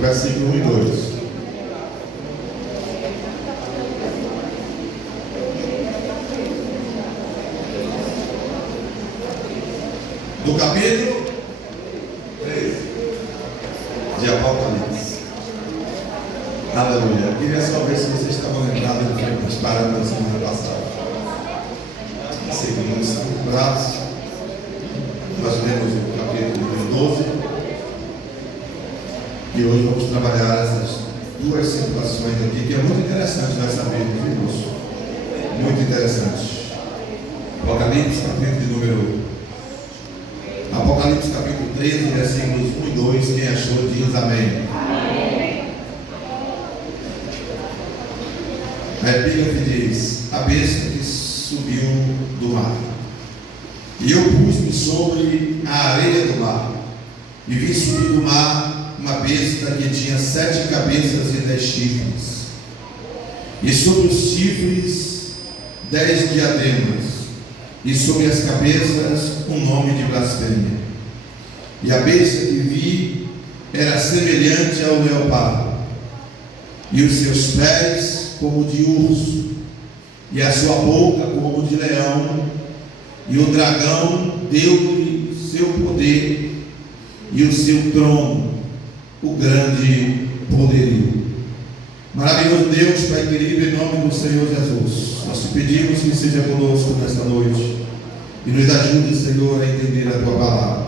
versículo 1 e 2. Do capítulo 13 de Apocalipse. Aleluia. Eu queria só ver se vocês estavam lembrados do que nós paramos na semana passada. Seguimos os braços. Nós lemos o capítulo 12. E hoje vamos trabalhar essas duas situações aqui, que é muito interessante nessa Bíblia, viu, moço? Muito interessante. Apocalipse, capítulo de número Apocalipse capítulo 13, versículos 1 e 2. Quem achou diz amém. Amém. A epígrafe diz: a besta que subiu do mar. E eu pus-me sobre a areia do mar, e vi subir do mar uma besta que tinha 7 cabeças e 10 chifres, e sobre os chifres 10 diademas, e sobre as cabeças um nome de blasfêmia. E a besta que vi era semelhante ao leopardo, e os seus pés como de urso, e a sua boca como de leão. E o dragão deu-lhe seu poder e o seu trono, o grande poderio. Maravilhoso Deus, Pai querido, em nome do Senhor Jesus, nós te pedimos que seja conosco nesta noite e nos ajude, Senhor, a entender a tua palavra.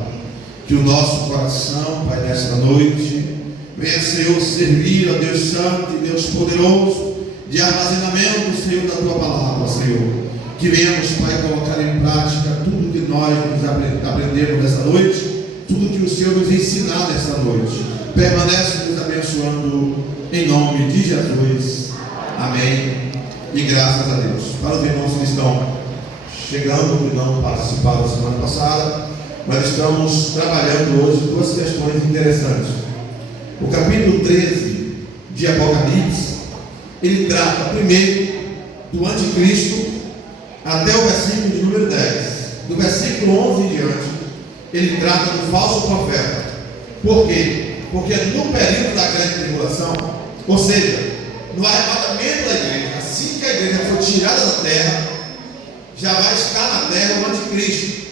Que o nosso coração, Pai, nesta noite venha, Senhor, servir a Deus Santo e Deus poderoso de armazenamento, Senhor, da tua palavra, Senhor. Que venhamos, Pai, colocar em prática tudo que nós nos aprendemos nesta noite, tudo que o Senhor nos ensinar nesta noite. Permanece nos abençoando em nome de Jesus. Amém. E graças a Deus. Para os irmãos que estão chegando e não participaram da semana passada, nós estamos trabalhando hoje duas questões interessantes. O capítulo 13 de Apocalipse, ele trata primeiro do anticristo até o versículo de número 10. Do versículo 11 em diante, ele trata do falso profeta. Por quê? Porque no período da grande tribulação, ou seja, no arrebatamento da igreja, assim que a igreja for tirada da terra, já vai estar na terra o anticristo.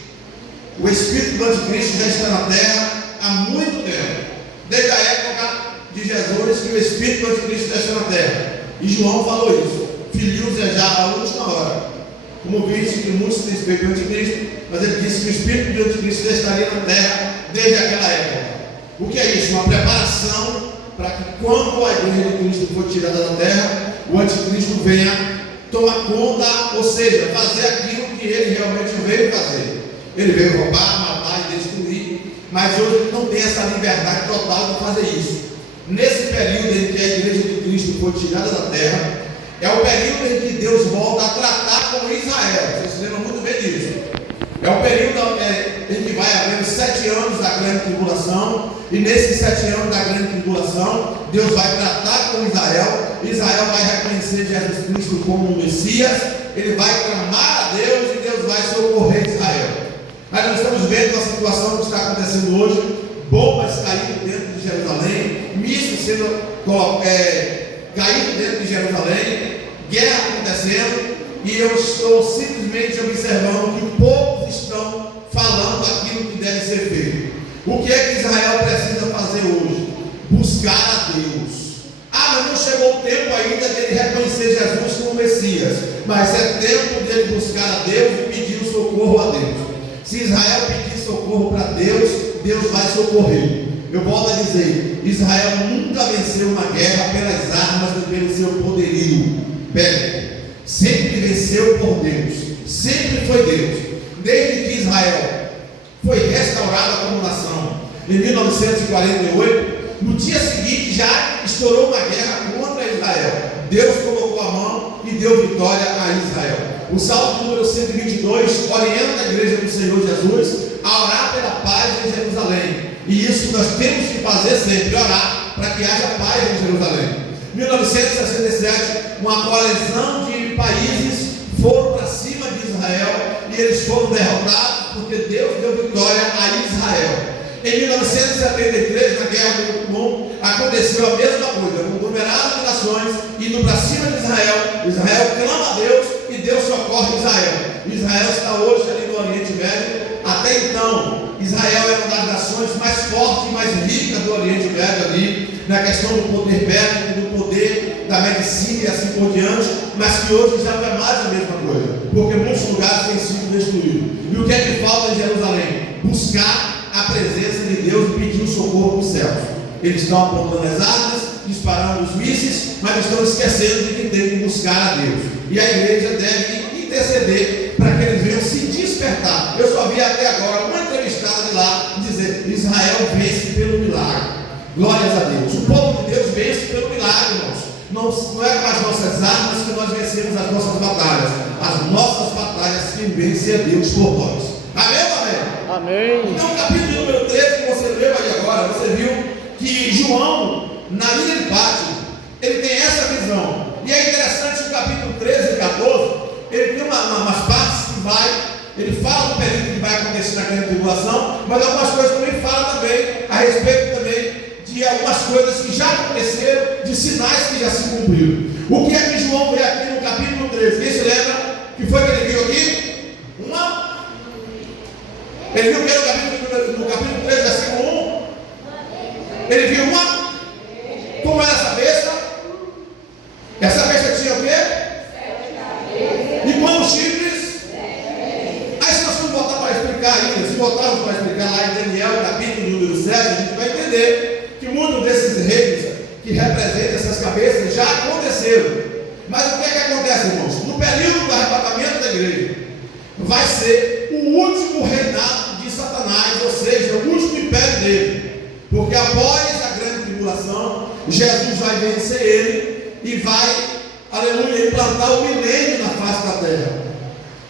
O espírito do anticristo já está na terra há muito tempo, desde a época de Jesus, que o espírito do anticristo já está na terra. E João falou isso: filhinhos, é já a última hora. Como viste que muitos têm respeito ao anticristo, mas ele disse que o espírito do anticristo já estaria na terra desde aquela época. O que é isso? Uma preparação para que, quando a igreja de Cristo for tirada da terra, o anticristo venha tomar conta, ou seja, fazer aquilo que ele realmente veio fazer. Ele veio roubar, matar e destruir, mas hoje ele não tem essa liberdade total de fazer isso. Nesse período em que a igreja de Cristo foi tirada da terra, é o período em que Deus volta a tratar com Israel. Vocês se lembram muito bem disso. É o período em que vai haver 7 anos da grande tribulação, e nesses 7 anos da grande tribulação, Deus vai tratar com Israel. Israel vai reconhecer Jesus Cristo como um Messias, ele vai clamar a Deus e Deus vai socorrer Israel. Aí nós estamos vendo a situação que está acontecendo hoje: bombas caindo dentro de Jerusalém, mísseis sendo caído dentro de Jerusalém, guerra acontecendo, e eu estou simplesmente observando que poucos estão falando aquilo que deve ser feito. O que é que Israel precisa fazer hoje? Buscar a Deus. Mas não chegou o tempo ainda de ele reconhecer Jesus como Messias, mas é tempo de ele buscar a Deus e pedir o socorro a Deus. Se Israel pedir socorro para Deus, Deus vai socorrer. Eu volto a dizer: Israel nunca venceu uma guerra pelas armas e pelo seu poderio bélico. Sempre venceu por Deus, sempre foi Deus. Desde que Israel foi restaurada como nação em 1948, no dia seguinte já estourou uma guerra contra Israel. Deus colocou a mão e deu vitória a Israel. O Salmo número 122 orienta a igreja do Senhor Jesus a orar pela paz em Jerusalém. E isso nós temos que fazer sempre, orar para que haja paz em Jerusalém. Em 1967, uma coalizão de países foram para cima de Israel e eles foram derrotados porque Deus deu vitória a Israel. Em 1973, na Guerra do Comum, aconteceu a mesma coisa. Um conglomerado de nações indo para cima de Israel. Israel clama a Deus e Deus socorre Israel. Israel está hoje ali no Oriente Médio. Até então, Israel era uma das nações mais fortes e mais ricas do Oriente Médio ali, na questão do poder bélico, do poder da medicina e assim por diante, mas que hoje já não é mais a mesma coisa, porque muitos lugares têm sido destruídos. E o que é que falta em Jerusalém? Buscar a presença de Deus e pedir o socorro dos céus. Eles estão apontando as armas, disparando os mísseis, mas estão esquecendo de que tem que buscar a Deus. E a igreja deve interceder para que eles venham se despertar. Eu só vi até agora uma entrevistada de lá dizer: Israel vence pelo milagre. Glórias a Deus. O povo de Deus vence pelo milagre, irmãos. Não é com as nossas armas que nós vencemos as nossas batalhas. As nossas batalhas quem vence é Deus por nós. Amém ou amém? Amém. Então, o capítulo número 13 que você leu aí agora, você viu que João, na linha de Pátimo, ele tem essa visão. E é interessante que o capítulo 13 e 14, ele tem umas partes que ele fala do período que vai acontecer na grande tribulação, mas algumas coisas também fala também a respeito também de algumas coisas que já aconteceram, de sinais que já se cumpriram. O que é que João vê aqui no capítulo 13? Quem se lembra? Que foi que ele viu aqui? Ele viu o que no capítulo 13, versículo 1? Ele viu uma? Como era essa besta? Essa besta tinha o quê? E quantos chifres? Aí se nós formos voltar para explicar ainda, se voltarmos para explicar lá em Daniel, capítulo número 7, a gente vai entender que muitos desses reis que representam essas cabeças já aconteceram. Mas o que é que acontece, irmãos? No período do arrebatamento da igreja, vai ser o último reinado de Satanás, ou seja, o último império dele. Porque após a grande tribulação, Jesus vai vencer ele e vai, aleluia, implantar o milênio na face da terra.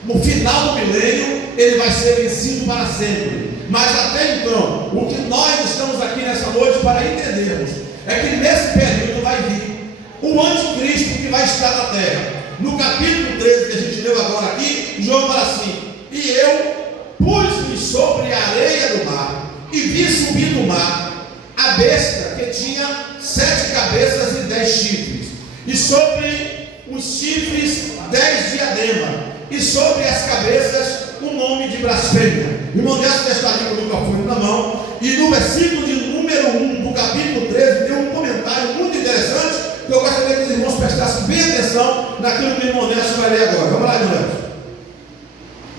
No final do milênio, ele vai ser vencido para sempre. Mas até então, o que nós estamos aqui nessa noite para entendermos é que nesse período vai vir o anticristo que vai estar na terra. No capítulo 13 que a gente leu agora aqui, João fala assim: e eu pus-me sobre a areia do mar e vi subir do mar a besta que tinha 7 cabeças e 10 chifres, e sobre os chifres 10 diademas, e sobre as cabeças um nome de blasfêmia. Irmão, Nelson está ali com o microfone na mão, e no versículo de número 1 do capítulo 13 tem um comentário muito interessante que eu gostaria que os irmãos prestassem bem atenção naquilo que o irmão Nelson vai ler agora. Vamos lá, irmão Nelson.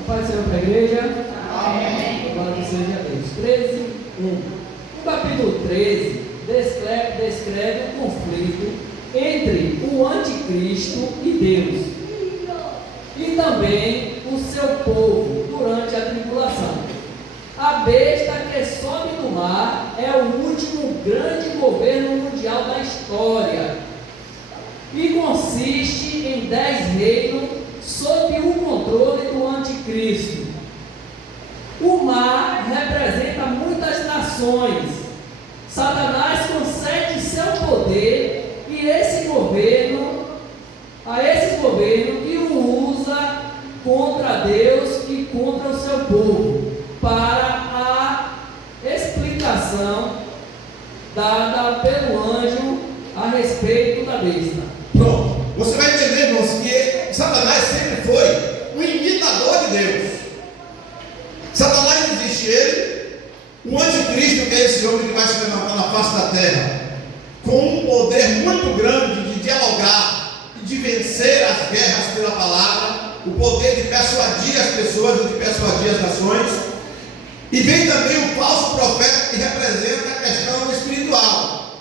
Apareceram para a igreja? Amém. Agora que seja Deus. 13, 1. O capítulo 13 descreve o conflito entre o anticristo e Deus, e também o seu povo durante a tribulação. A besta que sobe do mar é o último grande governo mundial da história e consiste em 10 reinos sob o controle do anticristo. O mar representa muitas nações. Satanás concede seu poder e esse governo que o usa contra Deus e contra o seu povo, para a explicação dada pelo anjo a respeito da besta. Pronto, você vai entender, irmãos, que Satanás sempre foi um imitador de Deus. Satanás existe ele, o anticristo, que é esse homem que vai se levantar na face da terra, com um poder muito grande de dialogar e de vencer as guerras pela palavra, o poder de persuadir as pessoas e de persuadir as nações. E vem também o falso profeta, que representa a questão espiritual.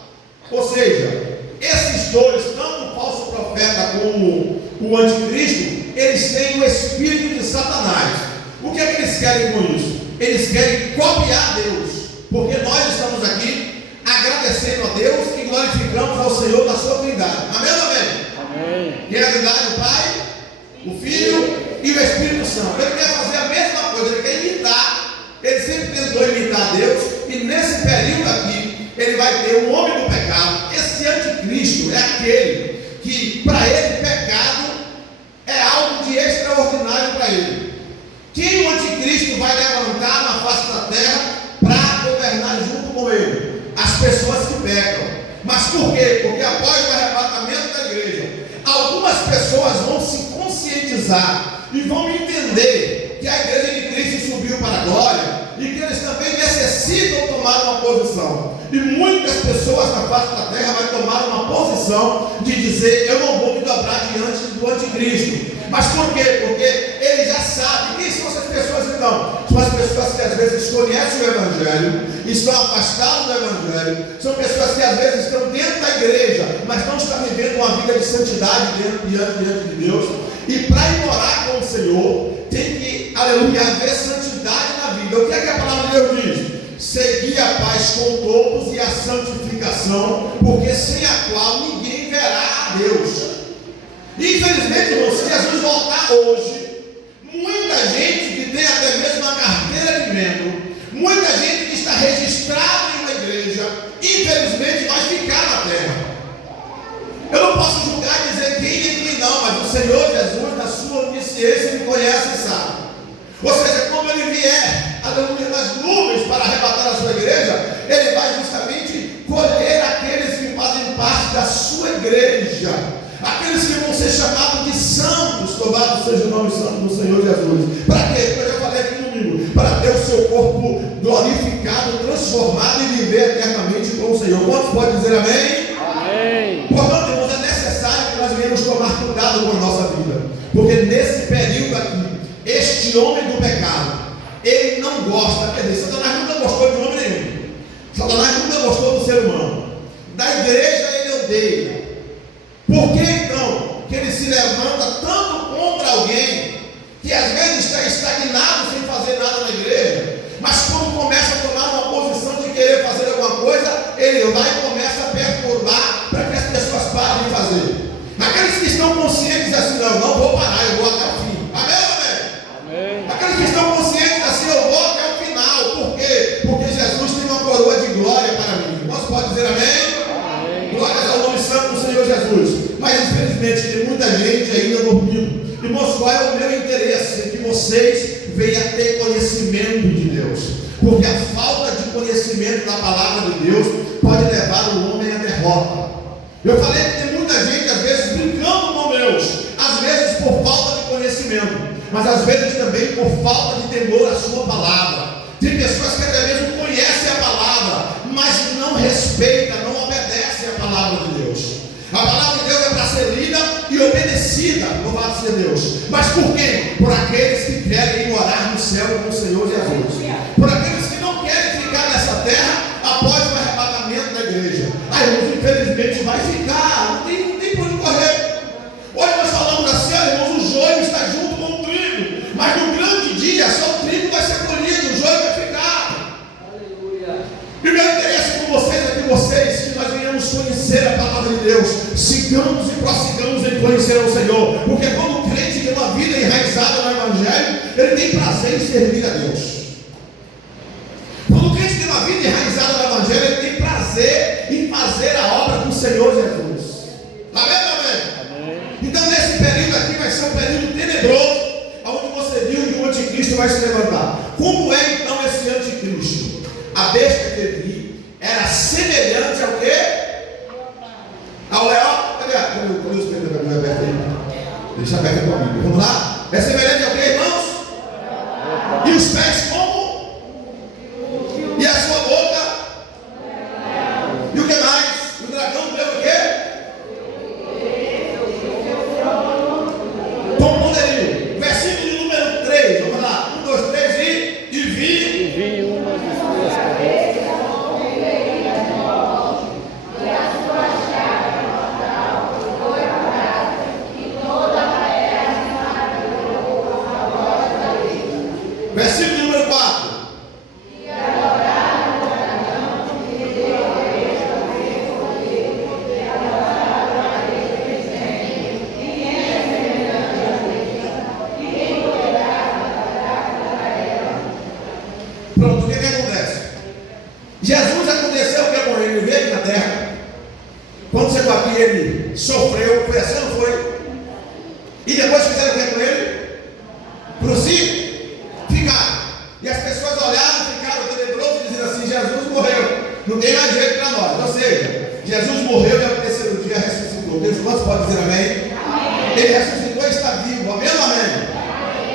Ou seja, esses dois, tanto o falso profeta como o anticristo, eles têm o espírito de Satanás. O que é que eles querem com isso? Eles querem copiar Deus, porque nós estamos aqui agradecendo a Deus e glorificamos ao Senhor na sua trindade. Amém ou amém? Amém. E a trindade, o Pai, o Filho e o Espírito Santo. Ele quer fazer a mesma coisa, ele quer imitar. Ele sempre tentou imitar Deus, e nesse período aqui ele vai ter um homem do pecado. Esse anticristo é aquele que para ele pecado é algo de extraordinário para ele. Quem o anticristo vai levantar na face da terra para governar Mas por quê? Porque após o arrebatamento da igreja, algumas pessoas vão se conscientizar e vão entender que a igreja de Cristo subiu para a glória e que eles também necessitam tomar uma posição. E muitas pessoas na face da terra vão tomar uma posição de dizer: eu não vou me dobrar diante do anticristo. Mas por quê? Porque ele já sabe. Quem são essas pessoas então? São as pessoas que às vezes conhecem o Evangelho, estão afastadas do Evangelho, são pessoas que às vezes estão dentro da igreja, mas não estão vivendo uma vida de santidade diante de Deus. E para ir morar com o Senhor, tem que, aleluia, haver santidade na vida. O que é que a palavra de Deus diz? Seguir a paz com todos e a santificação, porque sem a qual ninguém verá a Deus. Infelizmente, irmãos, se Jesus voltar hoje, muita gente que tem até mesmo uma carteira de membro, muita gente que está registrada em uma igreja, infelizmente vai ficar na terra. Eu não posso julgar e dizer quem e quem não, mas o Senhor Jesus, na sua onisciência, me conhece e sabe. Ou seja, quando ele vier, aleluia, nas nuvens para arrebatar a sua igreja, ele vai justamente colher aqueles que fazem parte da sua igreja, aqueles que vão ser chamados de santos. Louvado seja o nome santo do Senhor Jesus. Para quê? Como eu já falei aqui no domingo, para ter o seu corpo glorificado, transformado e viver eternamente com o Senhor. Quantos podem dizer amém? Amém. Portanto, irmãos, é necessário que nós venhamos tomar cuidado com a nossa vida, porque nesse período aqui, este homem do pecado, ele não gosta, quer dizer, Satanás nunca gostou de homem nenhum. Satanás nunca gostou do ser humano. Da igreja ele odeia. Por que então que ele se levanta tanto contra alguém que às vezes está estagnado sem fazer nada na igreja, mas quando começa a tomar uma posição de querer fazer alguma coisa, ele vai e começa a perturbar para que as pessoas parem de fazer. Aqueles que estão conscientes assim, não vou parar, eu vou até o fim. Amém ou amém? Amém. Aqueles que estão conscientes assim, eu vou até o final. Por quê? Porque Jesus tem uma coroa de glória para mim. Nós podemos dizer amém? Amém. Glórias ao nome santo do Senhor Jesus. Mas infelizmente tem muita gente ainda dormindo. Irmãos, qual é o meu interesse? É que vocês venham a ter conhecimento de Deus. Porque a falta de conhecimento da palavra de Deus pode levar o homem à derrota. Eu falei que tem muita gente, às vezes, brincando com Deus, às vezes por falta de conhecimento, mas às vezes também por falta de temor à sua palavra. Tem pessoas que até mesmo conhecem a palavra, mas não respeitam, não obedecem a palavra de Deus. A palavra de Deus é para ser lida e obedecida, louvado seja Deus. Mas por quem? Por aqueles que querem morar no céu com o Senhor Jesus. Por aqueles que não querem ficar nessa terra após o arrebatamento da igreja. Aí, infelizmente, vai ficar, não tem por onde correr. Hoje nós falamos assim, irmãos, o joio está junto com o trigo, mas no grande dia só o trigo vai ser colhido, o joio vai ficar. Aleluia. E o meu interesse com vocês é que nós venhamos conhecer a palavra de Deus, sigamos e prossigamos em conhecer o Senhor, porque quando o crente tem uma vida enraizada no Evangelho, ele tem prazer em servir a Deus. Quando o crente tem uma vida enraizada no Evangelho, ele tem prazer em fazer a obra do Senhor Jesus. Amém, amém? Então nesse período aqui vai ser um período tenebroso, onde você viu que o anticristo vai se levantar. Como é então esse anticristo? A besta que ele viu era semelhante ao quê? Ao leão? Cadê o espelho da Bíblia aberto aí? Deixa aberto com a Bíblia. Vamos lá? É semelhante ao quê, irmãos? E os pés como? E a sua boca? E o que mais? O dragão deu o quê? Com poderio. Versículo de número 3. Vamos lá. 1, 2, 3 e vi uma de suas cabeças. Versículo número 4. Pronto, o que acontece? Jesus aconteceu o que com ele? Ele veio aqui na terra. Quando chegou aqui, ele sofreu, foi assim, não foi? E depois fizeram o que com ele? Crucificaram. E as pessoas olharam, ficaram tenebrosos e diziam assim: Jesus morreu, não tem mais jeito para nós. Ou seja, Jesus morreu e ao terceiro dia ressuscitou. Deus, quantos podem dizer amém? Ele ressuscitou e está vivo. Amém ou amém?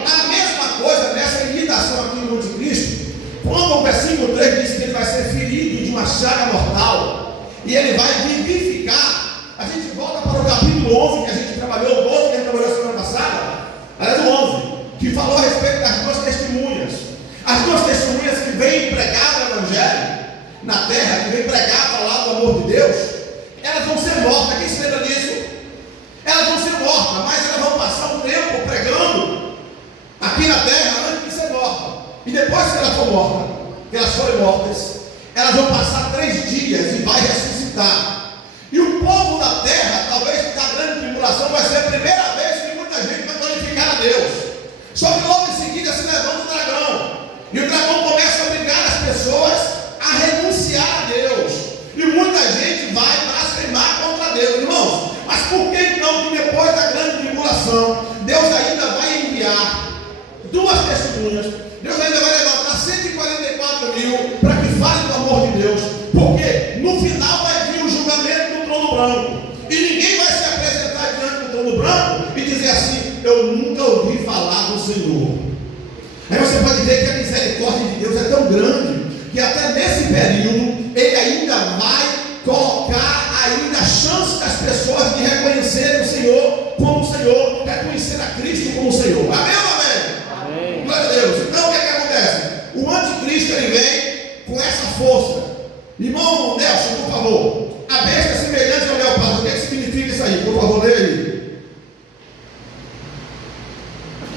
A mesma coisa nessa imitação aqui no anticristo, quando o versículo 3 diz que ele vai ser ferido de uma chaga mortal e ele vai vivificar, a gente volta para o capítulo 11 que a gente trabalhou, o 12 que a gente trabalhou semana passada, aliás o 11, que falou a respeito das duas testemunhas. As duas testemunhas que vêm pregar o Evangelho na terra, que vêm pregar, falar do amor de Deus, elas vão ser mortas. Quem se lembra disso? Elas vão ser mortas, mas elas vão passar um tempo pregando aqui na terra antes de ser mortas. E depois que elas for mortas, que elas forem mortas, elas vão passar 3 dias e vai ressuscitar. E o povo da terra, talvez da grande tribulação, vai ser a primeira vez que muita gente vai glorificar a Deus. Só que logo em seguida se levanta o dragão. E o dragão começa a obrigar as pessoas a renunciar a Deus. E muita gente vai blasfemar contra Deus, irmãos. Mas por que então que depois da grande tribulação, Deus ainda vai enviar 2 testemunhas? Deus ainda vai levantar 144 mil para que falem do amor de Deus. Porque no final vai vir o julgamento do trono branco. E ninguém vai se apresentar diante do trono branco e dizer assim: eu nunca ouvi falar do Senhor. Aí você pode ver que a misericórdia de Deus é tão grande que até nesse período Ele ainda vai colocar ainda a chance das pessoas de reconhecerem o Senhor como Senhor, reconhecer a Cristo como Senhor. Amém ou amém? Amém. Glória a Deus. Então o que é que acontece? O anticristo ele vem com essa força. Irmão Nelson, por favor, a besta é semelhante ao leopardo. O que é que significa isso aí? Por favor, leia aí.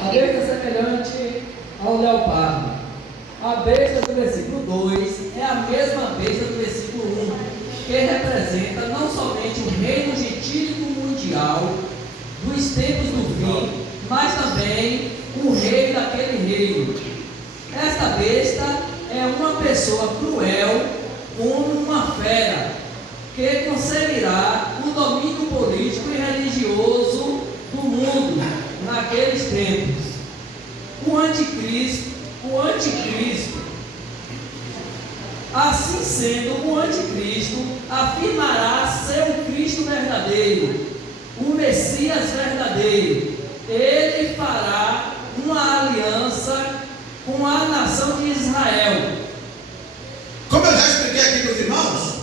A besta é semelhante ao leopardo. A besta do versículo 2 é a mesma besta do versículo 1, que representa não somente o reino gentílico mundial dos tempos do fim, mas também o rei daquele reino. Esta besta é uma pessoa cruel como uma fera, que conseguirá o domínio político e religioso do mundo naqueles tempos. O anticristo, assim sendo, o anticristo afirmará ser o Cristo verdadeiro, o Messias verdadeiro. Ele fará uma aliança com a nação de Israel. Como eu já expliquei aqui para os irmãos,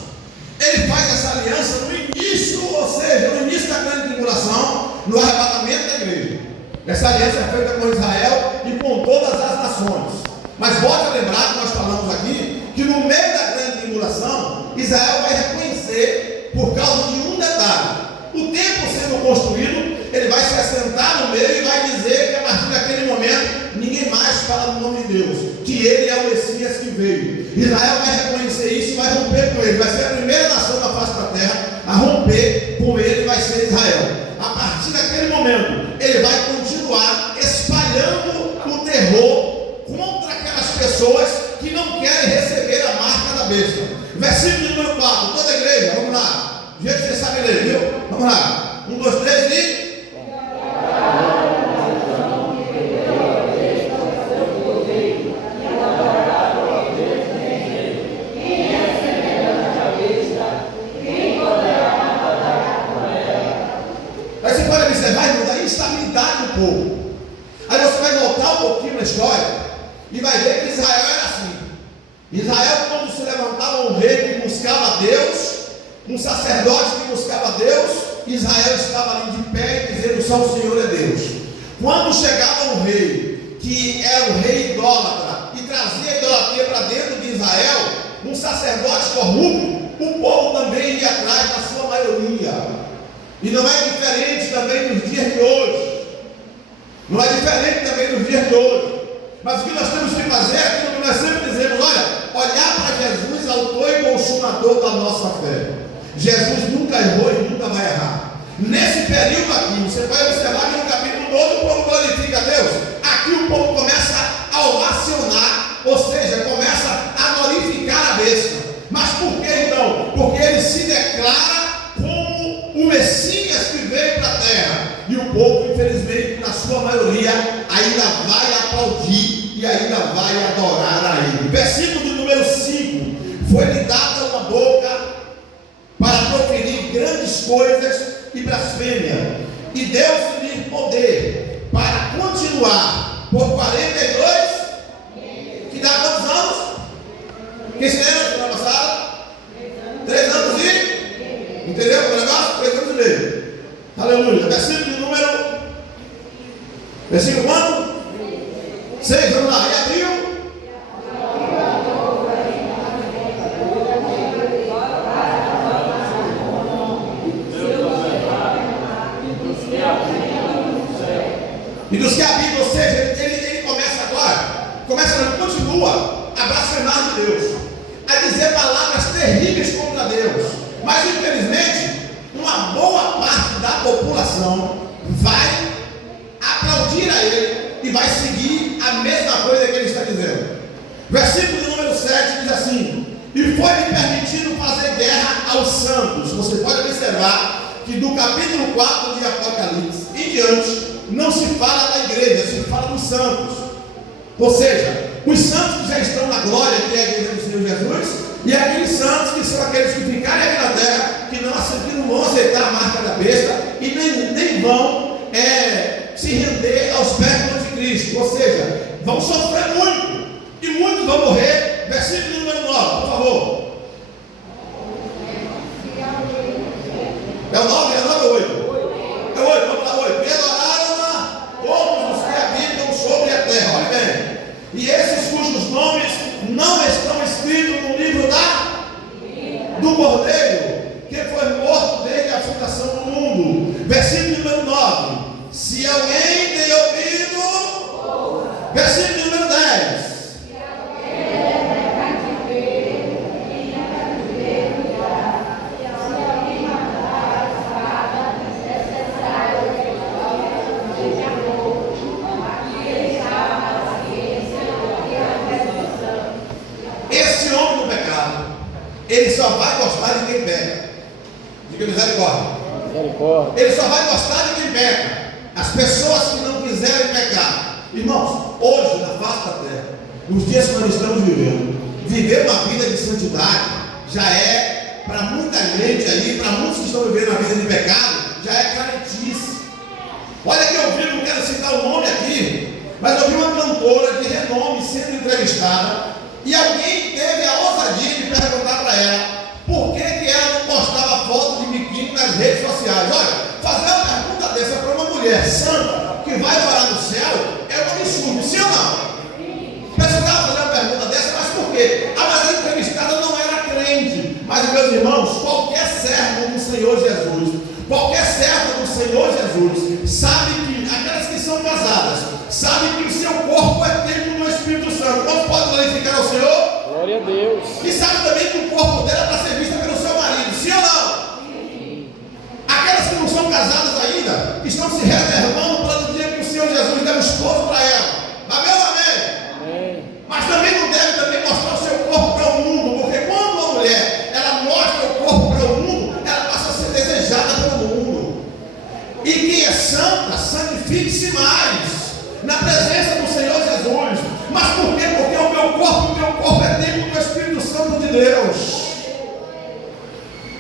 ele faz essa aliança no início, ou seja, no início da grande tribulação, no arrebatamento da igreja. Essa aliança é feita com Israel e com todas as nações. Mas volte a lembrar que nós falamos aqui que no meio da grande tribulação, Israel vai reconhecer por causa de um detalhe. O templo sendo construído, ele vai se assentar no meio e vai dizer que a partir daquele momento ninguém mais fala no nome de Deus, que ele é o Messias que veio. Israel vai reconhecer isso e vai romper com ele. Vai ser a primeira nação da face da terra a romper com ele, vai ser Israel. A partir daquele momento, ele vai continuar espalhando o terror contra aquelas pessoas que não querem receber a marca da besta. Versículo número 4, toda a igreja, vamos lá. Do jeito que você sabe ler, viu? Vamos lá. 1, 2, 3 e... Aí você pode observar, irmãos, a instabilidade do povo. Aí você vai voltar um pouquinho na história e vai ver que Israel era assim. Israel, quando se levantava um rei que buscava a Deus, um sacerdote que buscava a Deus, Israel estava ali de pé dizendo: só o Senhor é Deus. Quando chegava um rei que era um rei idólatra e trazia a idolatria para dentro de Israel, um sacerdote corrupto, o povo também ia atrás da sua maioria. E não é diferente também nos dias de hoje. Não é diferente também nos dias de hoje. Mas o que nós temos que fazer é aquilo que nós sempre dizemos: olha, olhar para Jesus, autor e consumador da nossa fé. Jesus nunca errou e nunca vai errar. Nesse período aqui, você vai observar que no capítulo 12 o povo glorifica a Deus. Aqui o povo começa a ovacionar, ou seja, começa a glorificar a besta. Mas por que então? Porque ele se declara como o Messias que veio para a terra. E o povo, infelizmente, na sua maioria, ainda vai aplaudir e ainda vai adorar a ele. Versículo de número 5: foi-lhe dada uma boca para coisas e blasfêmia. E deu-lhe poder para continuar por 42, que dá quantos anos? Quem se lembra da semana passada? 3 anos e? Entendeu o negócio? 3 anos e meio. Aleluia. Versículo quanto? 6, vamos lá. E abriu. E dos que habitam, ou seja, ele começa agora, continua a blasfemar de Deus, a dizer palavras terríveis contra Deus. Mas infelizmente, uma boa parte da população vai aplaudir a ele e vai seguir a mesma coisa que ele está dizendo. Versículo número 7 diz assim: e foi-lhe permitido fazer guerra aos santos. Você pode observar que do capítulo 4 de Apocalipse em diante, não se fala da igreja, se fala dos santos. Ou seja, os santos que já estão na glória, que é a igreja do Senhor Jesus, e aqueles santos que são aqueles que ficarem aqui na terra, que não vão aceitar a marca da besta e nem vão se render aos pés do anticristo. Ou seja, vão sofrer muito, e muitos vão morrer. Versículo número 9, por favor. É o 9, é o 9 ou 8? É o 8, vamos lá, 8. E adoraram-na todos os que habitam sobre a terra. Olha bem. E esses cujos nomes não estão escritos no livro do Cordeiro, que foi morto desde a fundação do mundo. Versículo número 9. Se alguém tem ouvido. Versículo número 10. Ele só vai gostar de quem peca. Diga misericórdia. Ele só vai gostar de quem peca. As pessoas que não quiserem pecar. Irmãos, hoje na face da terra, nos dias que nós estamos vivendo, viver uma vida de santidade já é, para muita gente aí, para muitos que estão vivendo a vida de pecado, já é caretice. Olha que eu vi, não quero citar o nome aqui, mas eu vi uma cantora de renome sendo entrevistada. E alguém teve a ousadia de perguntar para ela por que ela não postava foto de biquíni nas redes sociais. Olha, fazer uma pergunta dessa para uma mulher santa que vai morar no céu é um absurdo, sim ou não? Precisava fazer uma pergunta dessa, mas por quê? Mas a entrevistada não era crente. Mas, meus irmãos, qualquer servo do Senhor Jesus, qualquer servo do Senhor Jesus, sabe que aquelas que são casadas, sabe que o seu corpo é templo do Espírito Santo. Não pode glorificar ao Senhor? Glória a Deus. E sabe também que o corpo dela é para ser visto pelo seu marido, sim ou não? Sim. Aquelas que não são casadas ainda, estão se reservando para o dia que o Senhor Jesus der um esposo para ela. Amém ou amém? Amém. Mas também não deve mostrar o seu corpo para o mundo, porque quando uma mulher ela mostra o corpo para o mundo, ela passa a ser desejada pelo mundo. E quem é santa, santifique-se mais na presença do Senhor Jesus. Mas por quê? Porque o meu corpo é templo do Espírito Santo de Deus.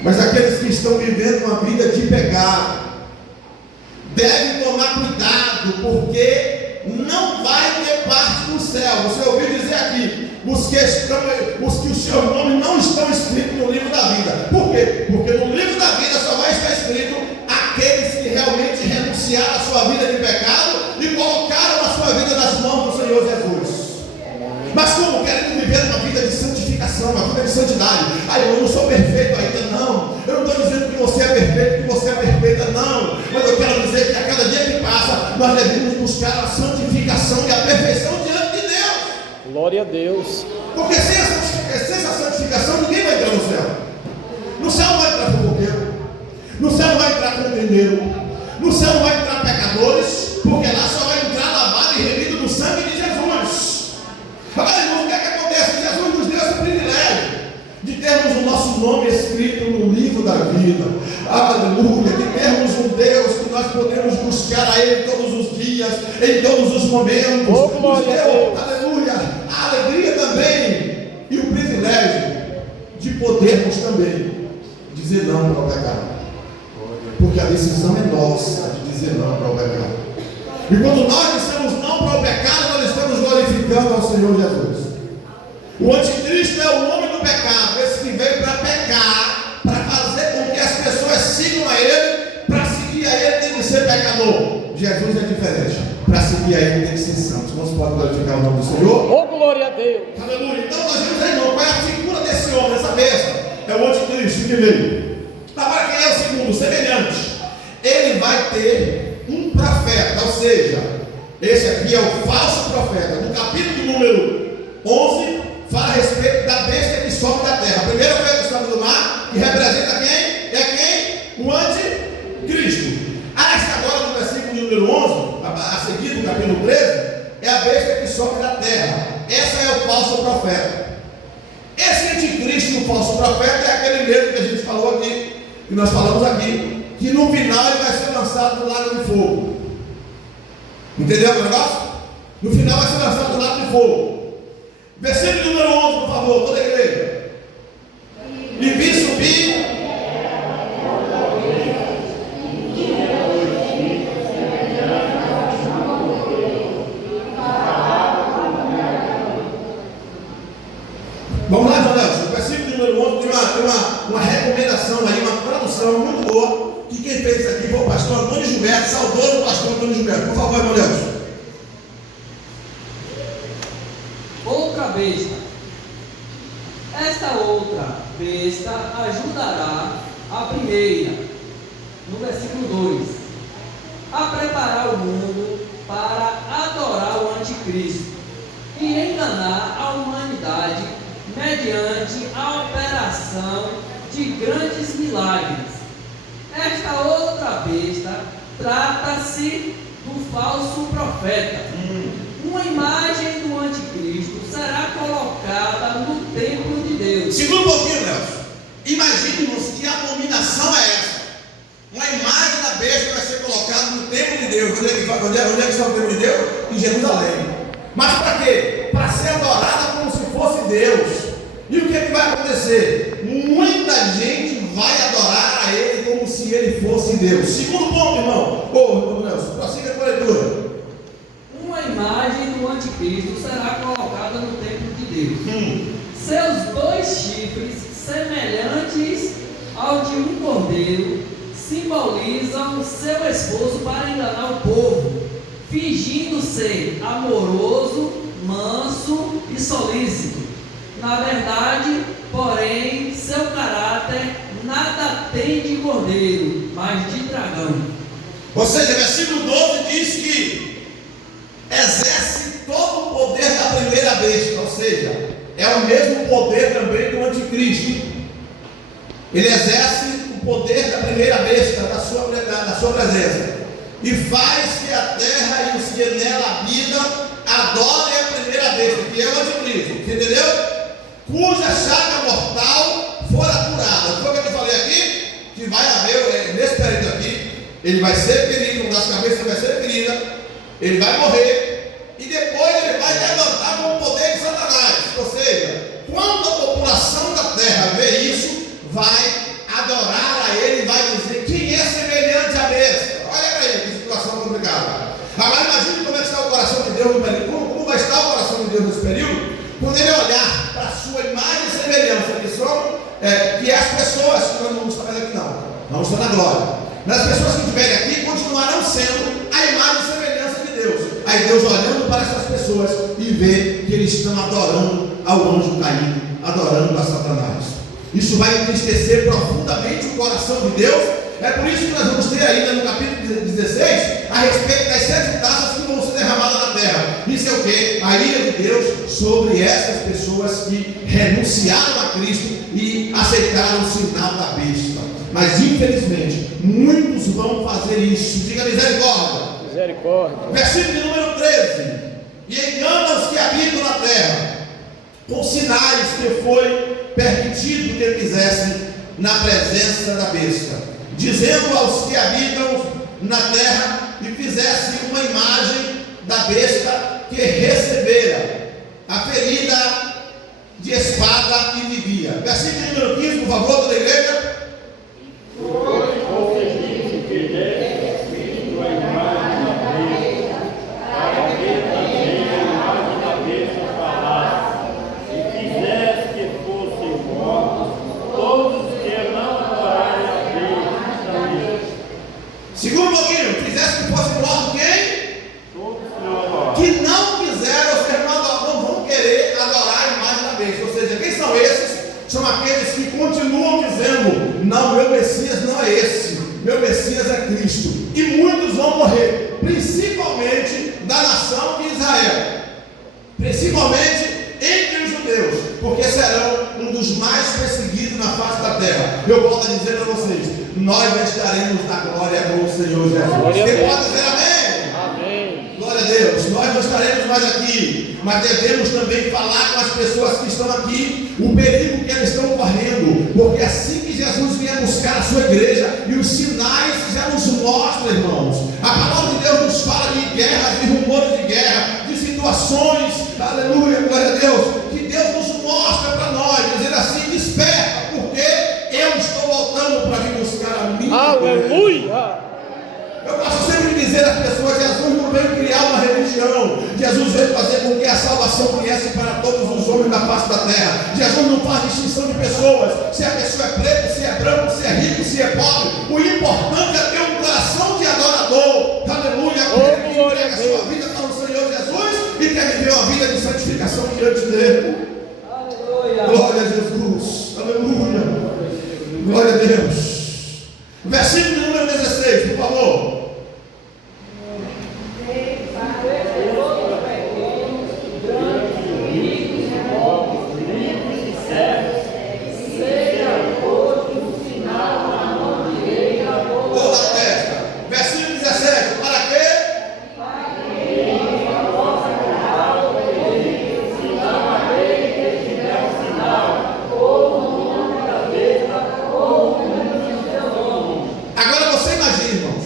Mas aqueles que estão vivendo uma vida de pecado devem tomar cuidado, porque não vai ter parte no céu. Você ouviu dizer aqui, os que o seu nome não estão escritos no livro da vida. Por quê? Porque no livro da vida só vai estar escrito aqueles que realmente renunciaram à sua vida de pecado e colocaram a sua vida nas mãos do Senhor Jesus. Mas como querem viver uma vida de santificação, uma vida de santidade? Eu não sou perfeito ainda, não. Eu não estou dizendo que você é perfeito, que você é perfeita, não. Mas eu quero dizer que a cada dia que passa, nós devemos buscar a santificação e a perfeição diante de Deus. Glória a Deus. Porque sem essa santificação, ninguém vai entrar no céu. No céu não vai entrar fofoqueiro, no céu não vai entrar contendeiro, no céu não vai entrar pecadores, porque lá só vai entrar lavado e remido do sangue de Jesus. Agora, irmão, o que é que acontece? Jesus nos deu esse privilégio de termos o nosso nome escrito no livro da vida. Aleluia! De termos um Deus que nós podemos buscar a Ele todos os dias, em todos os momentos. Nos deu, aleluia, a alegria também e o privilégio de podermos também dizer não para o pecado. Porque a decisão é nossa de dizer não para o pecado. E quando nós dissemos não para o pecado, nós estamos glorificando ao Senhor Jesus. O anticristo é o homem do pecado, esse que veio para pecar, para fazer com que as pessoas sigam a ele. Para seguir a ele tem que ser pecador. Jesus é diferente. Para seguir a ele tem que ser santo. Não se pode glorificar o nome do Senhor. Oh, glória a Deus. Aleluia. Então nós vimos aí, irmão, qual é a figura desse homem, dessa besta? É o anticristo que veio. Agora quem é o segundo? Semelhante. Ele vai ter um profeta, ou seja, esse aqui é o falso profeta. No capítulo número 11, fala a respeito da besta que sobe da terra. A primeira besta que sobe do mar, que representa quem? É quem? O anticristo. Agora no versículo número 11, a seguir do capítulo 13, é a besta que sobe da terra. Essa é o falso profeta. Esse anticristo e o falso profeta é aquele mesmo que a gente falou aqui, que nós falamos aqui, que no final ele vai ser lançado no lago de fogo. Entendeu o negócio? No final vai ser lançado no lago de fogo. Versículo número 11, por favor, toda a igreja. E vi subir. Vamos lá, João Nelson. O versículo número 11 tem uma recomendação aí, uma tradução muito boa. Que quem fez isso aqui foi o pastor Antônio Gilberto, saudoso pastor Antônio Gilberto. Por favor, irmão Nelson. Outra besta. Esta outra besta ajudará a primeira, no versículo 2, a preparar o mundo para adorar o anticristo e enganar a humanidade mediante a operação de grandes milagres. Esta outra besta trata-se do falso profeta. Uma imagem do anticristo será colocada no templo de Deus. Segura um pouquinho, Nelson. Imagine-nos que abominação é essa. Uma imagem da besta vai ser colocada no templo de Deus. Onde é que está o templo de Deus? Em Jerusalém. Mas para quê? Para ser adorada como se fosse Deus. E o que vai acontecer? Muita gente vai adorar a ele como se ele fosse Deus. Segundo ponto, irmão. Irmão Nelson, prossiga com a leitura. Uma imagem do anticristo será colocada no templo de Deus. Seus 2 chifres, semelhantes ao de um cordeiro, simbolizam seu esforço para enganar o povo, fingindo ser amoroso, manso e solícito. Na verdade, porém, seu caráter nada tem de cordeiro, mas de dragão. Ou seja, versículo 12 diz que exerce todo o poder da primeira besta, ou seja, é o mesmo poder também do anticristo. Ele exerce o poder da primeira besta, da sua presença, e faz que a terra e os que nela habitam adorem a primeira besta, que é o anticristo. Você entendeu? Cuja chaga mortal fora curada. Foi o que eu falei aqui? Que vai haver, nesse período aqui, ele vai ser ferido, uma das cabeças vai ser ferida, ele vai morrer, e depois ele vai levantar com o poder de Satanás. Ou seja, quando a população da terra vê isso, vai adorar a ele, vai dizer: quem é semelhante a besta? Olha para ele, que situação complicada. Agora imagine como é que está o coração de Deus no período. Como vai estar o coração de Deus nesse período? Quando ele olhar para a sua imagem e semelhança, que as pessoas que nós não vamos estar aqui não, vamos estar na glória, mas as pessoas que estiverem aqui continuarão sendo a imagem e semelhança de Deus. Aí Deus olhando para essas pessoas e vê que eles estão adorando ao anjo caído, adorando a Satanás. Isso vai entristecer profundamente o coração de Deus. É por isso que nós vamos ter ainda no capítulo 16 a respeito das 7 taças que vão ser derramadas na terra. Isso é o que? A ira de Deus sobre essas pessoas que renunciaram a Cristo e aceitaram o sinal da besta. Mas infelizmente muitos vão fazer isso. Diga misericórdia. Misericórdia. Versículo número 13. E engana os que habitam na terra com sinais que foi permitido que fizessem na presença da besta, dizendo aos que habitam na terra que fizessem uma imagem da besta que recebera a ferida de espada e vivia. Versículo número 15, por favor, toda a igreja. são aqueles que continuam dizendo: não, meu Messias não é esse, meu Messias é Cristo. E muitos vão morrer, principalmente da nação de Israel, principalmente entre os judeus, porque serão um dos mais perseguidos na face da terra. Eu volto a dizer para vocês: nós estaremos na glória com o Senhor Jesus. Você pode dizer amém? Amém. Glória a Deus. Nós não estaremos mais aqui, mas devemos também falar com as pessoas que estão aqui o perigo que elas estão correndo, porque assim que Jesus vier buscar a sua igreja, e os sinais já nos mostram, irmãos, a palavra de Deus nos fala de guerras, de rumores de guerra, de situações, aleluia, glória a Deus, que Deus nos mostra para nós, dizendo assim: desperta, porque eu estou voltando para vir buscar a minha igreja. Aleluia. Eu gosto sempre de dizer às pessoas: Jesus não veio criar uma religião, Jesus veio fazer com que a salvação viesse para todos os homens da face da terra. Jesus não faz distinção de pessoas, se a pessoa é preta, se é branco, se é rico, se é pobre. O importante é ter um coração de adorador, aleluia, aquele que entrega a sua vida para o Senhor Jesus e quer viver uma vida de santificação diante dele. Aleluia. Glória a Jesus, aleluia, glória a Deus. Versículo número 16, por favor. Versículo 17, para quê? Agora você imagina, irmãos,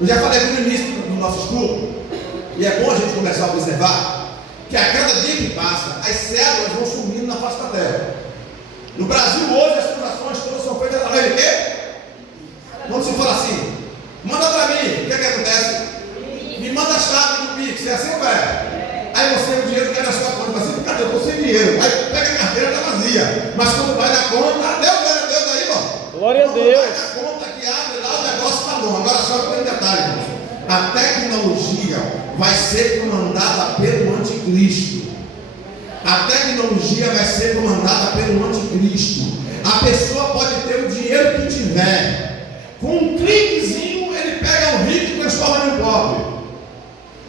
eu já falei aqui no início do nosso estudo, e é bom a gente começar a observar que a cada dia que passa, as células vão sumindo na face da terra. No Brasil hoje, as transações todas são feitas através de quê? Quando se fala assim: manda para mim, o que é que acontece? Me manda a chave do Pix, é assim ou é? Aí você, o dinheiro cai na sua conta, assim: cadê? Eu estou sem dinheiro. Aí pega a carteira, está vazia. Mas quando vai na conta, Deus, glória a Deus aí, irmão. Glória a Quando Deus. vai na conta que abre lá, o negócio está bom. Agora só tem um detalhe, irmãos: a tecnologia vai ser comandada pelo anticristo. A tecnologia vai ser comandada pelo anticristo. A pessoa pode ter o dinheiro que tiver, com um cliquezinho ele pega o rico e transforma em pobre.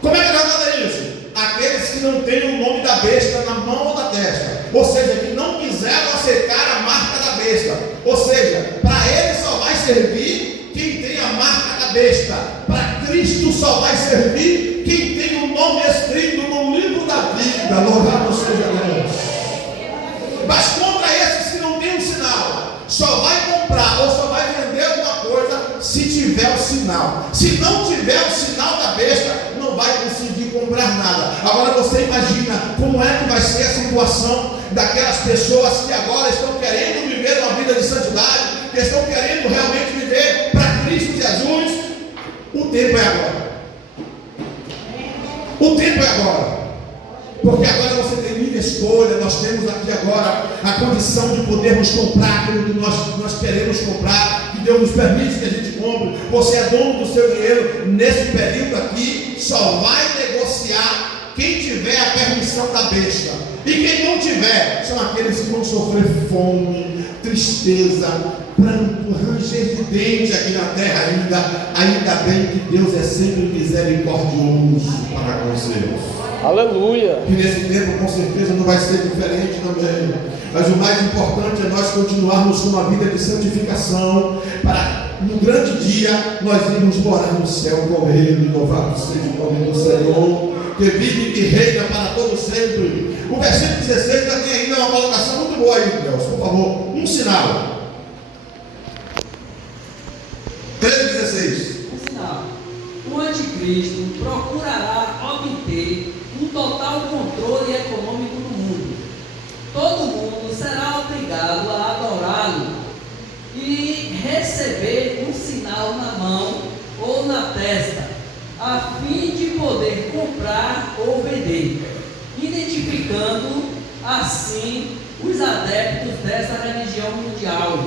Como é que vai fazer isso? Aqueles que não têm o nome da besta na mão ou na testa, ou seja, que não quiseram aceitar a marca da besta, ou seja, para ele só vai servir quem tem a marca da besta. Para Cristo só vai servir quem tem o nome escrito no livro da vida. Louvado seja Deus. Mas contra esses que não tem um sinal, só vai comprar ou só vai vender alguma coisa se tiver o sinal. Se não tiver o sinal da besta, não vai conseguir comprar nada. Agora você imagina como é que vai ser a situação daquelas pessoas que agora estão querendo viver uma vida de santidade, que estão querendo realmente viver para Cristo Jesus. O tempo é agora. O tempo é agora. Porque agora você tem livre escolha. Nós temos aqui agora a condição de podermos comprar aquilo que nós queremos comprar, que Deus nos permite que a gente compre. Você é dono do seu dinheiro. Nesse período aqui, só vai negociar quem tiver a permissão da besta. E quem não tiver, são aqueles que vão sofrer fome, tristeza, pranto, ranger de dente aqui na terra ainda. Ainda bem que Deus é sempre misericordioso para com os seus. Aleluia. Que nesse tempo com certeza não vai ser diferente também. Mas o mais importante é nós continuarmos com uma vida de santificação, para no grande dia nós irmos morar no céu com Ele. Louvado seja o nome do Senhor, que vive e que reina para todo sempre. O versículo 16 já tem ainda uma colocação muito boa aí, Deus, por favor, um sinal. 13:16. Um sinal: o anticristo procurará obter um total controle econômico no mundo. Todo mundo será obrigado a adorá-lo e receber um sinal na mão ou na testa, a fim de poder comprar ou vender, identificando assim os adeptos dessa religião mundial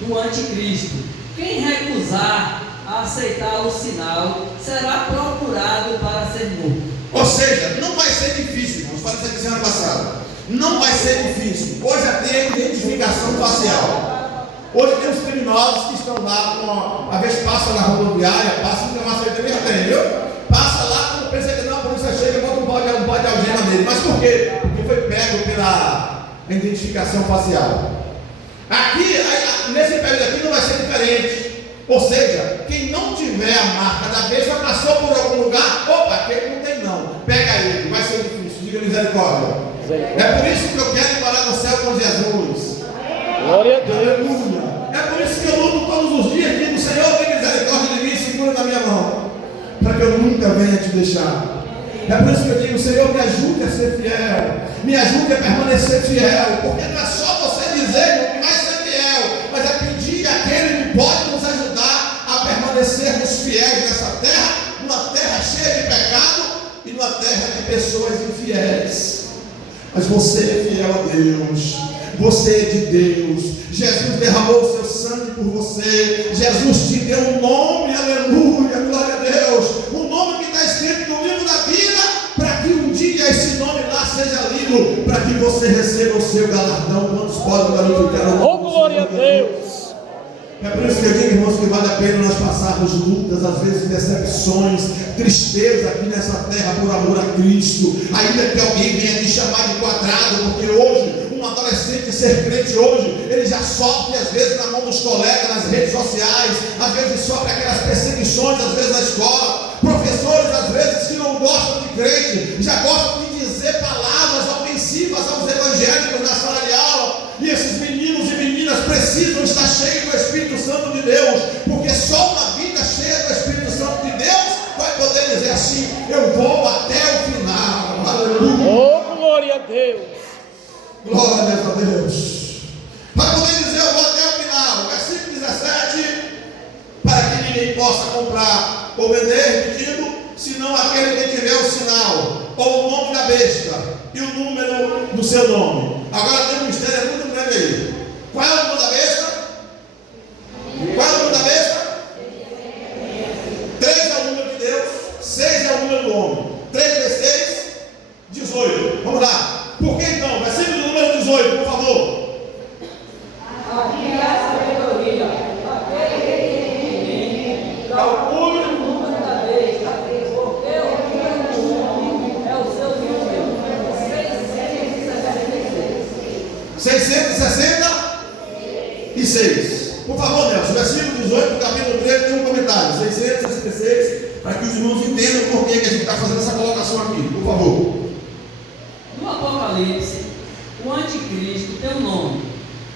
do anticristo. Quem recusar a aceitar o sinal será procurado para ser morto. Ou seja, não vai ser difícil, irmãos. Falei isso aqui semana passada. Não vai ser difícil. Hoje já tem identificação facial. Hoje tem os criminosos que estão lá, às vezes passa na rodoviária, passa no Maceió também já tem, viu? Passa lá, quando pensa que não, a polícia chega e bota um pó de algema nele. Mas por quê? Porque foi pego pela identificação facial. Aqui, nesse período aqui não vai ser diferente. Ou seja, quem não tiver a marca da besta, passou por algum lugar, opa, aquele não tem não, pega ele, vai ser difícil, diga misericórdia. É por isso que eu quero ir morar no céu com Jesus. Glória a Deus. Aleluia. É por isso que eu luto todos os dias, digo, Senhor, tem misericórdia de mim, segura na minha mão, para que eu nunca venha te deixar. É por isso que eu digo, Senhor, me ajude a ser fiel, me ajude a permanecer fiel, porque não é só você dizer que vai ser fiel, mas é pedir àquele que pode nos ajudar a permanecermos fiéis nessa terra, numa terra cheia de pecado e numa terra de pessoas infiéis. Mas você é fiel a Deus, você é de Deus, Jesus derramou o seu sangue por você, Jesus te deu um nome, aleluia, glória a Deus, um nome que está escrito no livro da vida, para que um dia esse nome lá seja lido, para que você receba o seu galardão. Quantos podem glorificar o nome? Oh, glória a Deus. É por isso que eu digo, irmãos, que vale a pena nós passarmos lutas, às vezes decepções, tristeza aqui nessa terra por amor a Cristo, ainda que alguém venha te chamar de quadrado, porque hoje, um adolescente ser crente hoje, ele já sofre às vezes na mão dos colegas, nas redes sociais, às vezes sofre aquelas perseguições, às vezes na escola, professores às vezes que não gostam de crente, já gostam de dizer palavras ofensivas aos evangélicos na sala de aula, e esses meninos e meninas precisam estar cheios do Espírito Santo de Deus, porque só uma vida cheia do Espírito Santo de Deus vai poder dizer assim: eu vou até o final. Aleluia. Oh, glória a Deus. Glória a Deus. Vai poder dizer: eu vou até o final. Versículo 17: para que ninguém possa comprar ou vender, repetido, senão aquele que tiver o sinal ou o nome da besta e o número do seu nome. Agora tem um mistério muito grande aí. Qual é o nome da besta? Qual é o nome da besta? 3 é o número de Deus, 6 é o número do homem. 3 vezes 6, 18. Vamos lá. Por que então? Versículo do número 18, por favor. Aqui é a sabedoria, aquele que calcule o número da besta, porque o número do homem é o seu número, 666. Por favor, Nelson, versículo 18, capítulo 13, tem um comentário. 666, para que os irmãos entendam por que a gente está fazendo essa colocação aqui. Por favor. No Apocalipse, o anticristo tem um nome,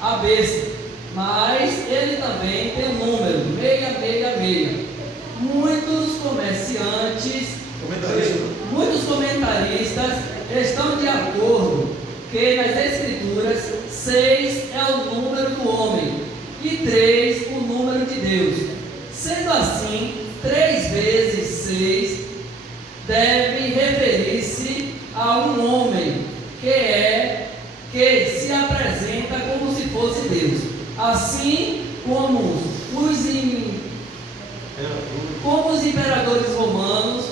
a besta, mas ele também tem um número, 666. Muitos comentaristas estão de acordo que nas Escrituras 6 é o número do homem e 3 o número de Deus. Sendo assim, 3 vezes 6 deve referir-se a um homem que se apresenta como se fosse Deus, assim como os imperadores romanos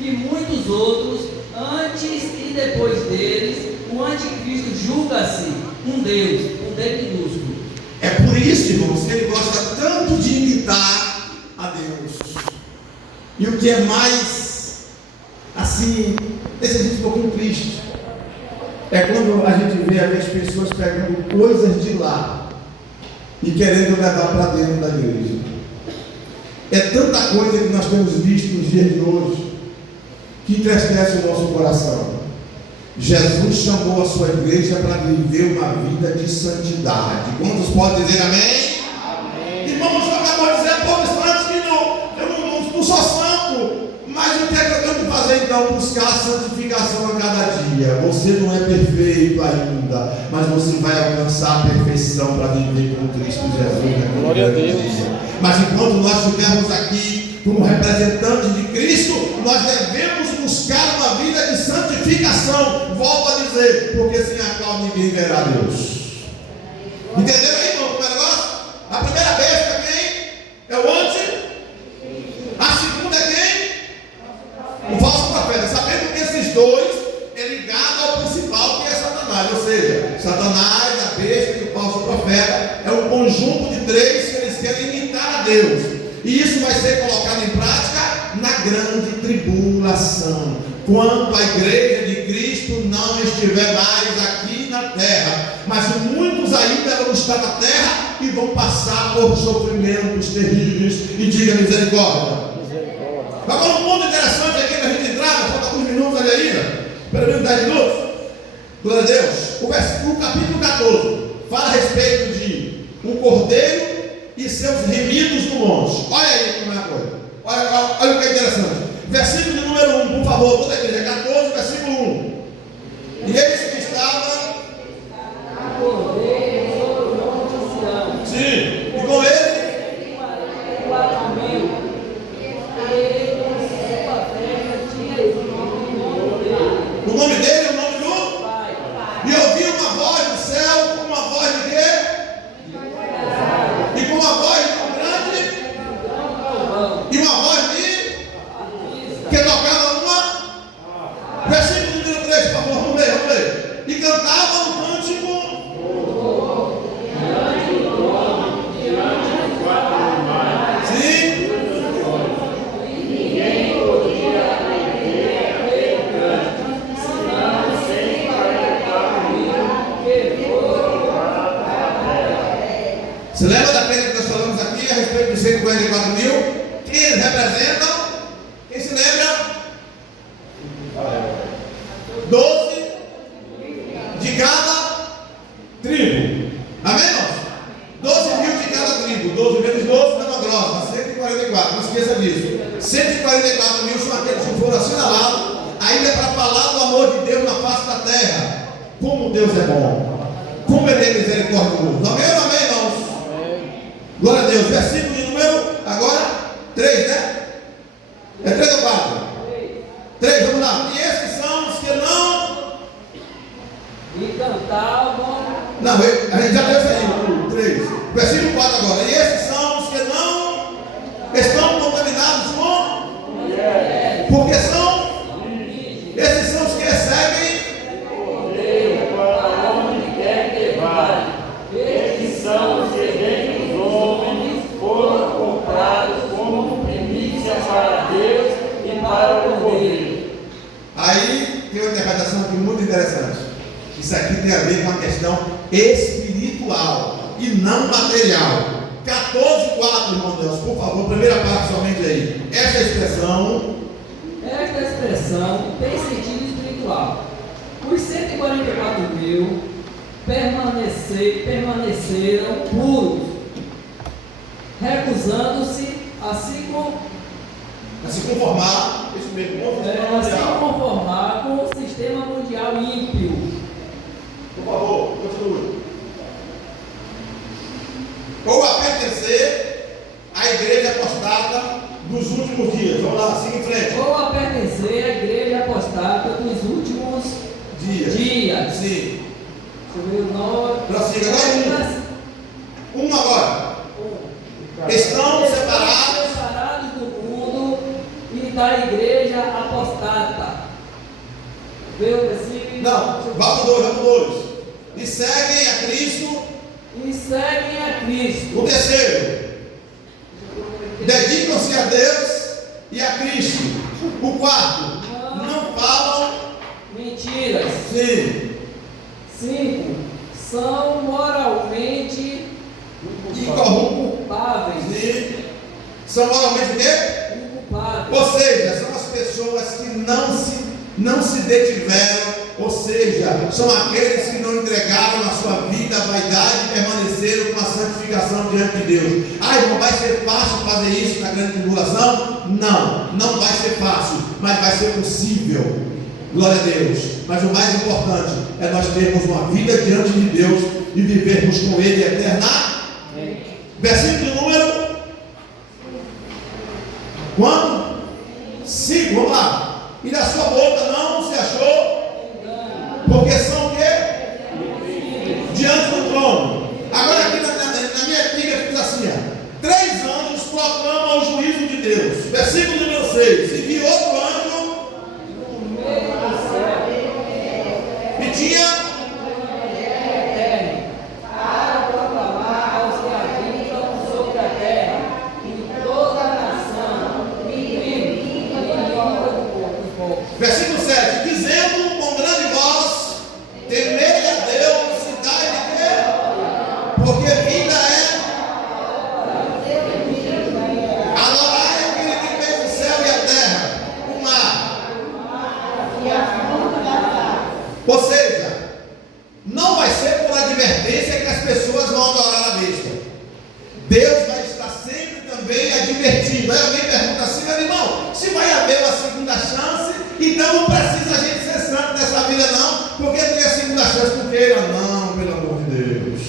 e muitos outros, antes e depois deles, o anticristo julga-se um Deus, um D minúsculo. É por isso, irmãos, que ele gosta tanto de imitar a Deus. E o que é mais, assim, deixa a gente um pouquinho triste, é quando a gente vê as pessoas pegando coisas de lá e querendo levar para dentro da igreja. É tanta coisa que nós temos visto nos dias de hoje que entristece o nosso coração. Jesus chamou a sua igreja para viver uma vida de santidade. Quantos podem dizer amém? Amém. Irmãos, eu acabo de dizer poucos instantes que eu não sou santo, mas o que é que eu tenho que fazer então? Buscar a santificação a cada dia. Você não é perfeito ainda, mas você vai alcançar a perfeição para viver com Cristo Jesus. Glória a Deus. Mas enquanto nós estivermos aqui como representantes de Cristo, nós devemos buscar uma vida de santificação. Volto a dizer, porque sem a qual ninguém verá Deus. Entenderam aí, irmão, como é o negócio? A primeira besta é quem? É o anti. A segunda é quem? O falso profeta. Sabendo que esses dois é ligado ao principal, que é Satanás. Ou seja, Satanás, a besta e o falso profeta é um conjunto de três que eles querem imitar a Deus. E isso vai ser colocado em prática na grande tribulação, quando a igreja de Cristo não estiver mais aqui na terra. Mas muitos ainda vão estar na terra e vão passar por sofrimentos terríveis. E diga misericórdia. Agora um ponto interessante aqui para a gente entrar, falta alguns minutos ali ainda, pelo menos 10 minutos. Glória a Deus. O capítulo 14 fala a respeito de um cordeiro e seus remidos no monte. Olha aí como é a coisa. Olha o que é interessante. Versículo de número 1, por favor, toda a igreja, 14, versículo 1. E eles que estavam. Cordeiro sobre o monte Sião. Sim, e com ele. 44.000. E sua terra tinha esse nome dele. O nome dele é o nome do. Pai. E ouvi uma voz do céu, com uma voz de quê? E com uma voz tão grande. E uma voz de. Que tocava uma. Versículo número 3, por favor, vamos ler. E cantava um cântico. Sim. Você lembra daquele que nós falamos aqui a respeito dos 144 mil? Que eles representam? Quem se lembra? 12 de cada tribo. Amém, irmãos? 12 mil de cada tribo. 12 menos 12 dá uma grossa. 144. Não esqueça disso. 144 mil são aqueles que foram assinalados ainda para falar do amor de Deus na face da terra. Como Deus é bom. Como Ele é misericordioso. Amém ou amém, irmãos? Glória a Deus. Versículo de número, agora, 3, né? É 3 ou 4? 3, vamos lá. E esses são os que não. E cantavam. Não, a gente já deu isso aí, o 3. Versículo 4 agora. E esses são os que não estão contaminados com. Porque são. Esses são os que recebem. Estes são os que dentre os homens foram comprados como primícia para Deus e para o cordeiro. Aí tem uma interpretação aqui muito interessante. Isso aqui tem a ver com a questão espiritual e não material. 14:4, irmão Deus, por favor, primeira parte somente aí. Esta expressão tem sentido espiritual. Os 144 mil permaneceram puros, recusando-se a se conformar, isso mesmo, conformar com o sistema mundial ímpio. Por favor, continue. Ou a pertencer à igreja apostada dos últimos dias. Vamos lá, siga em frente. Ou a pertencer à igreja apostada dos últimos dias. Sim. Deixa eu ver o nome. Prossiga agora. Um agora. Estão separados do mundo e da igreja apostada. Vê o versículo? Não, vamos dois. E seguem a Cristo. O terceiro. Dedicam-se a Deus e a Cristo. O quarto. Não falam mentiras. Sim. 5. São moralmente inculpáveis. Sim. São moralmente o quê? Inculpáveis. Ou seja, são as pessoas que não se detiveram, ou seja, são aqueles que não entregaram a sua vida à vaidade e permaneceram com a santificação diante de Deus. Irmão, vai ser fácil fazer isso na grande tribulação? Não vai ser fácil, mas vai ser possível. Glória a Deus. Mas o mais importante é nós termos uma vida diante de Deus e vivermos com Ele eternamente. Versículo número quanto? 5, vamos lá. E da sua boca não se achou, porque são o quê? Diante do trono. Agora aqui na minha Bíblia diz assim, 3 anjos proclamam o juízo de Deus. Versículo número 6. E vi outro anjo e tinha adorar a besta. Deus vai estar sempre também advertindo. Aí alguém pergunta assim, meu irmão, se vai haver uma segunda chance, então não precisa a gente ser santo nessa vida não, porque tem a segunda chance, não queira não, pelo amor de Deus.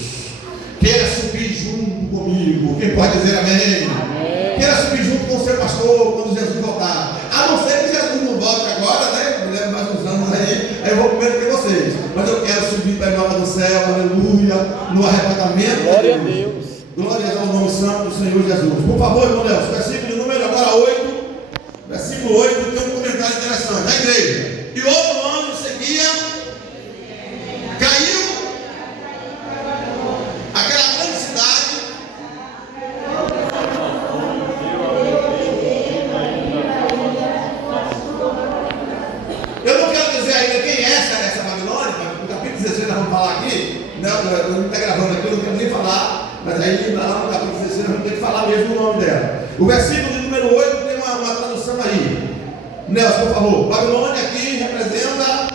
Queira subir junto comigo, quem pode dizer amém? Amém. Queira subir junto com o seu pastor quando Jesus voltar. A não ser que Jesus não volte agora, né? Eu levo mais uns anos aí eu vou primeiro que vocês. Mas eu quero subir para a glória do céu, aleluia, no arrebatamento. Glória a Deus. Glória ao nome santo do Senhor Jesus. Por favor, irmão Nelson, versículo número agora 8. Versículo 8 tem um comentário interessante. Na igreja. E outro anjo seguia, caiu aquela grande cidade. Eu não quero dizer ainda quem é essa Babilônia, mas no capítulo 16 nós vamos falar aqui. Não está gravando aqui, eu não quero nem falar. Mas aí lá no capítulo 16 nós vamos ter que falar mesmo o nome dela. O versículo de número 8 tem uma tradução aí. Nelson, por favor. Babilônia aqui representa.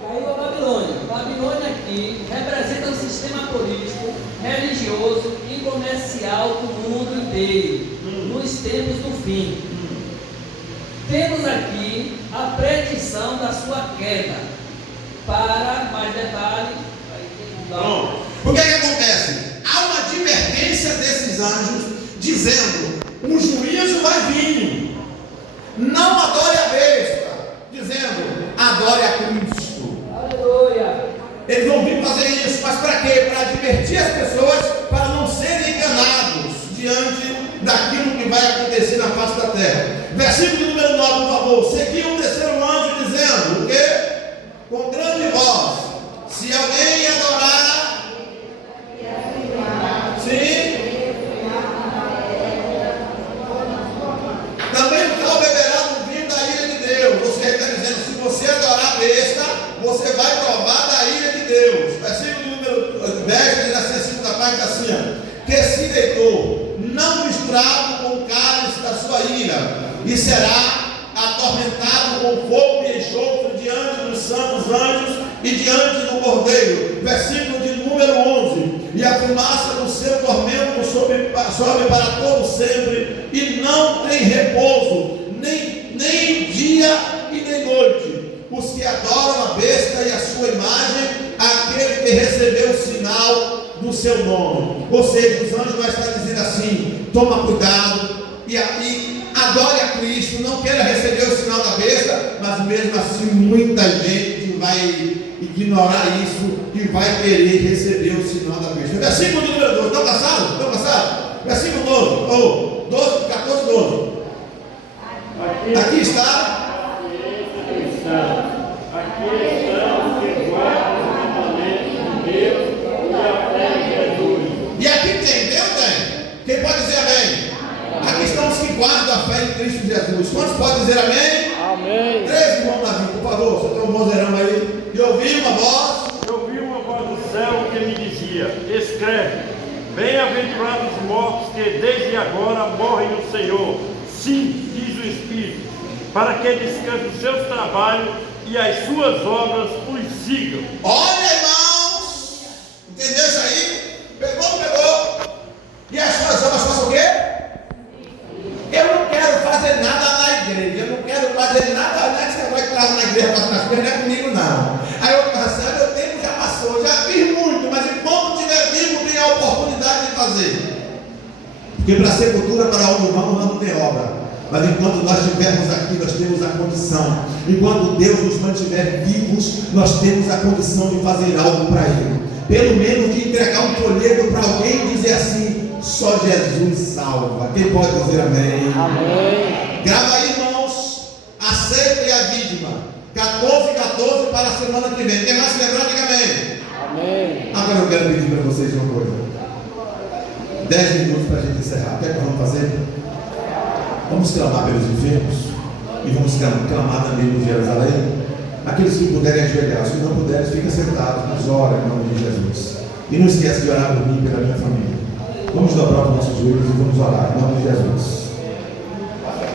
Caiu a Babilônia. Babilônia aqui representa o sistema político, religioso e comercial do mundo inteiro, nos tempos do fim. Temos aqui a predição da sua queda. Para mais detalhes, O que é que acontece? Há uma advertência desses anjos dizendo: um juízo vai vir. Não adore a besta, dizendo: adore a Cristo. aleluia. Eles vão vir fazer isso, mas para quê? Para advertir as pessoas para não serem enganados diante daquilo que vai acontecer na face da terra. Versículo número 9, por favor. Seguiu um terceiro anjo dizendo: o quê? Com grande voz: se alguém adorar, sim, também o tal beberá do vinho da ira de Deus. Ou seja, ele está dizendo: se você adorar a besta, você vai provar da ira de Deus. Versículo número 10, diz assim, a segunda parte, assim: que se deitou, não misturado com o cálice da sua ira, e será atormentado com fogo e enxofre diante dos santos anjos e diante do Cordeiro. Versículo de número 11: e a fumaça do seu tormento sobe para todo sempre, e não tem repouso, nem dia e nem noite, os que adoram a besta e a sua imagem, aquele que recebeu o sinal do seu nome. Ou seja, os anjos vão estar dizendo assim: toma cuidado e adore a Cristo, não queira receber o sinal da besta, mas mesmo assim muita gente vai ignorar isso e vai querer receber o sinal da besta. Versículo número 12, estão cansados? Estão cansados? Versículo 12, 12, 14, 12. Aqui está. Aqui estão que guardam os mandamentos de Deus e a fé em Jesus. E aqui tem, tem? Quem pode dizer amém? Aqui estão os que guardam a fé em Cristo Jesus. Quantos podem dizer amém? Amém. 3 irmãos Davi, por favor, você tem um vozeirão aí. E ouvi uma voz. Eu ouvi uma voz do céu que me dizia: escreve, bem-aventurados os mortos que desde agora morrem no Senhor. Sim, diz o Espírito, para que descansem os seus trabalhos e as suas obras os sigam. Olha, irmãos, entendeu isso aí? Pegou. E as suas obras façam o quê? Eu não quero fazer nada na igreja, eu não quero fazer nada, não é que você vai entrar na igreja fazendo as coisas, não é comigo não. Aí eu falo: meu tempo já passou, já fiz muito, mas enquanto estiver vivo, tem a oportunidade de fazer. Porque para a sepultura, para onde vamos, não tem obra. Mas enquanto nós estivermos aqui, nós temos a condição. Enquanto Deus nos mantiver vivos, nós temos a condição de fazer algo para Ele. Pelo menos de entregar um folheto para alguém e dizer assim: só Jesus salva. Quem pode dizer amém? Amém. Grava aí, irmãos. Aceitem a vítima. 14 para a semana que vem. Quem vai se lembrar, diga amém. Amém. Agora eu quero pedir para vocês uma coisa. 10 minutos para a gente encerrar. O que é que nós vamos fazer? Vamos clamar pelos enfermos e vamos clamar também por Jerusalém. Aqueles que puderem ajoelhar, se não puderem, fiquem sentados, mas ora em nome de Jesus. E não esqueça de orar por mim e pela minha família. Vamos dobrar os nossos joelhos e vamos orar em nome de Jesus.